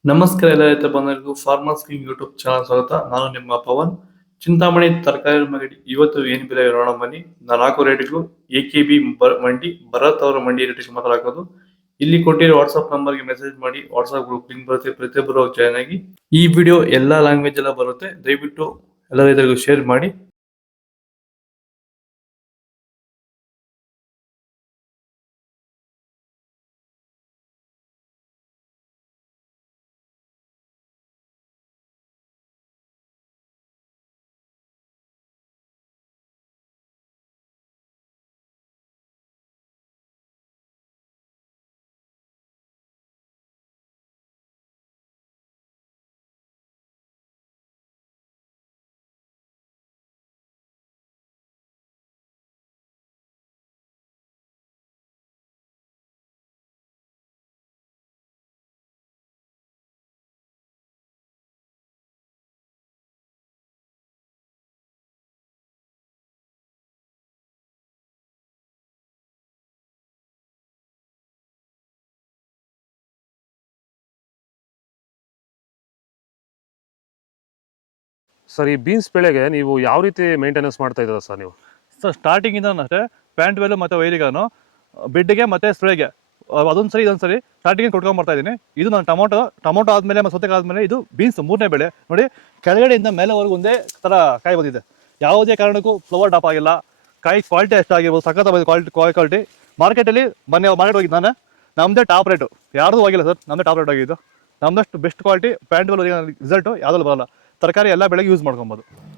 ನಮಸ್ಕಾರ ಎಲ್ಲ ರೈತ ಬಂಧುಗಳಿಗೂ ಫಾರ್ಮರ್ಸ್ ಕಿಂಗ್ ಯೂಟ್ಯೂಬ್ ಚಾನಲ್ ಸ್ವಾಗತ. ನಾನು ನಿಮ್ಮ ಪವನ್. ಚಿಂತಾಮಣಿ ತರಕಾರಿ ಮಂಡಿ ಇವತ್ತು ಏನ್ ಬೆಲೆ ನೋಡೋಣ ಬನ್ನಿ. ನಾಲ್ಕು ರೇಟ್ಗಳು ಎಕೆಬಿ ಮಂಡಿ, ಭರತ್ ಅವರ ಮಂಡಿ ರೇಟ್ ಮಾತಾಡೋದು. ಇಲ್ಲಿ ಕೊಟ್ಟಿರೋ ವಾಟ್ಸ್ಆಪ್ ನಂಬರ್ಗೆ ಮೆಸೇಜ್ ಮಾಡಿ. ವಾಟ್ಸ್ಆಪ್ ಗ್ರೂಪ್ ಲಿಂಕ್ ಬರುತ್ತೆ, ಪ್ರತಿಯೊಬ್ಬರು ಜಾಯ್ನ್ ಆಗಿ. ಈ ವಿಡಿಯೋ ಎಲ್ಲಾ ಲ್ಯಾಂಗ್ವೇಜ್ ಎಲ್ಲ ಬರುತ್ತೆ, ದಯವಿಟ್ಟು ಎಲ್ಲ ರೈತರಿಗೂ ಶೇರ್ ಮಾಡಿ. ಸರ್, ಈ ಬೀನ್ಸ್ ಬೆಳೆಗೆ ನೀವು ಯಾವ ರೀತಿ ಮೇಂಟೆನೆನ್ಸ್ ಮಾಡ್ತಾ ಇದ್ದೀರಾ ಸರ್ ನೀವು? ಸರ್ ಸ್ಟಾರ್ಟಿಂಗಿಂದ ಅಷ್ಟೇ ಪ್ಯಾಂಟ್ ವೆಲ್ಲು ಮತ್ತು ವೈರಿಗಾನು ಬಿಡ್ಡಿಗೆ ಮತ್ತು ಸ್ಪ್ರೇಗೆ ಅದೊಂದು ಸರಿ ಇದೊಂದು ಸರಿ ಸ್ಟಾರ್ಟಿಂಗ್ ಕೊಟ್ಕೊಂಡ್ಬರ್ತಾ ಇದ್ದೀನಿ. ಇದು ನಾನು ಟೊಮೊಟೊ ಆದಮೇಲೆ ಮತ್ತು ಸೌತೆಕಾಯಿ ಆದಮೇಲೆ ಇದು ಬೀನ್ಸ್ ಮೂರನೇ ಬೆಳೆ. ನೋಡಿ, ಕೆಳಗಡೆಯಿಂದ ಮೇಲೆವರೆಗೂ ಒಂದೇ ಥರ ಕಾಯಿ ಬಂದಿದೆ. ಯಾವುದೇ ಕಾರಣಕ್ಕೂ ಫ್ಲವರ್ ಟಾಪ್ ಆಗಿಲ್ಲ. ಕಾಯಿ ಕ್ವಾಲಿಟಿ ಎಷ್ಟಾಗಿರ್ಬೋದು, ಸಖತ್ ಕ್ವಾಲಿಟಿ. ಮಾರ್ಕೆಟಲ್ಲಿ ಮಾರ್ಕೆಟ್ ಹೋಗಿದ್ದು ನಾನು, ನಮ್ಮದೇ ಟಾಪ್ ರೇಟು, ಯಾರ್ದು ಹೋಗಿಲ್ಲ ಸರ್, ನಮ್ಮದೇ ಟಾಪ್ ರೇಟ್ ಆಗಿದ್ದು. ನಮ್ಮದಷ್ಟು best quality pant well result ಯಾವುದಲ್ಲೂ ಬರೋಲ್ಲ. ತರಕಾರಿ ಎಲ್ಲ ಬೆಳೆಗೆ ಯೂಸ್ ಮಾಡ್ಕೊಬೋದು.